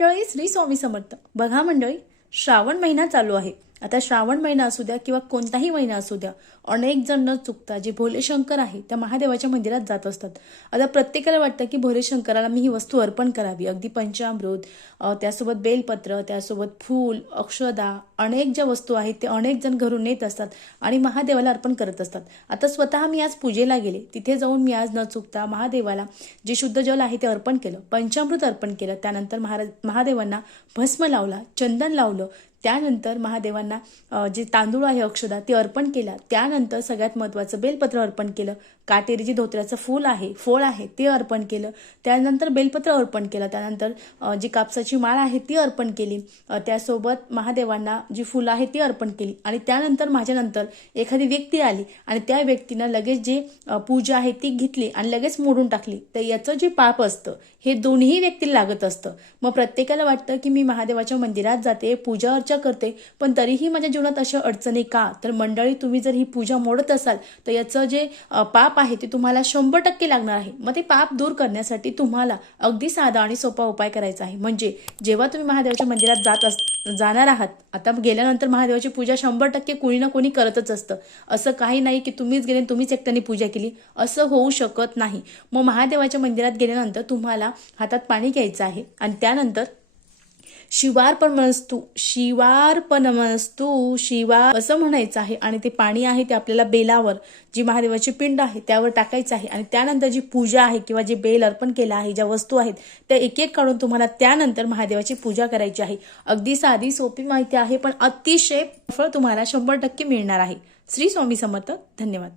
मंडळी श्री स्वामी समर्थ बघा मंडळी श्रावण महिना चालू आहे. आता श्रावण महिना असू द्या किंवा कोणताही महिना असू द्या अनेक जण न चुकता जे भोले शंकर आहे त्या महादेवाच्या मंदिरात जात असतात. आता प्रत्येकाला वाटतं की भोले शंकराला मी ही वस्तू अर्पण करावी. अगदी पंचामृत त्यासोबत बेलपत्र त्यासोबत फूल अक्षदा अनेक ज्या वस्तू आहेत ते अनेक जण घरून नेत असतात आणि महादेवाला अर्पण करत असतात. आता स्वतः मी आज पूजेला गेले. तिथे जाऊन मी आज न चुकता महादेवाला जे शुद्ध जल आहे ते अर्पण केलं. पंचामृत अर्पण केलं. त्यानंतर महाराज महादेवांना भस्म लावला चंदन लावलं त्यानंतर महादेवांना जे तांदूळ आहे अक्षदा ते अर्पण केला त्यानंतर सगळ्यात महत्त्वाचं बेलपत्र अर्पण केलं. काटेरी जे धोत्र्याचं फूल आहे फळ आहे ते अर्पण केलं. त्यानंतर बेलपत्र अर्पण केलं. त्यानंतर जी कापसाची माळ आहे ती अर्पण केली. त्यासोबत महादेवांना जी फुलं आहे ती अर्पण केली. आणि त्यानंतर माझ्यानंतर एखादी व्यक्ती आली आणि त्या व्यक्तीनं लगेच जी पूजा आहे ती घेतली आणि लगेच मोडून टाकली. तर याचं जे पाप असतं हे दोन्ही व्यक्तीला लागत असतं. मग प्रत्येकाला वाटतं की मी महादेवाच्या मंदिरात जाते पूजा चर्चा करते पण तरीही माझ्या जीवनात अशा अडचणी का? तर मंडळी तुम्ही जर ही पूजा मोडत असाल तर याचं जे पाप आहे ते तुम्हाला शंभर टक्के लागणार आहे. मग ते पाप दूर करण्यासाठी तुम्हाला अगदी साधा आणि सोपा उपाय करायचा आहे. म्हणजे जेव्हा तुम्ही महादेवाच्या मंदिरात जात अस जाणार आहात आता गेल्यानंतर महादेवाची पूजा शंभर टक्के कोणी ना कोणी करतच असतं. असं काही नाही की तुम्हीच गेले तुम्हीच एकट्याने पूजा केली. असं होऊ शकत नाही. मग महादेवाच्या मंदिरात गेल्यानंतर तुम्हाला हातात पाणी घ्यायचं आहे आणि त्यानंतर शिवार्पणमस्तू शिवार्पणमस्तू शिवार असं म्हणायचं आहे. आणि ते पाणी आहे ते आपल्याला बेलावर जी महादेवाची पिंड आहे त्यावर टाकायचं आहे. आणि त्यानंतर जी पूजा आहे किंवा जे बेल अर्पण केलं आहे ज्या वस्तू आहेत त्या एक एक काढून तुम्हाला त्यानंतर महादेवाची पूजा करायची आहे. अगदी साधी सोपी माहिती आहे पण अतिशय फळ तुम्हाला शंभर टक्के मिळणार आहे. श्री स्वामी समर्थ धन्यवाद.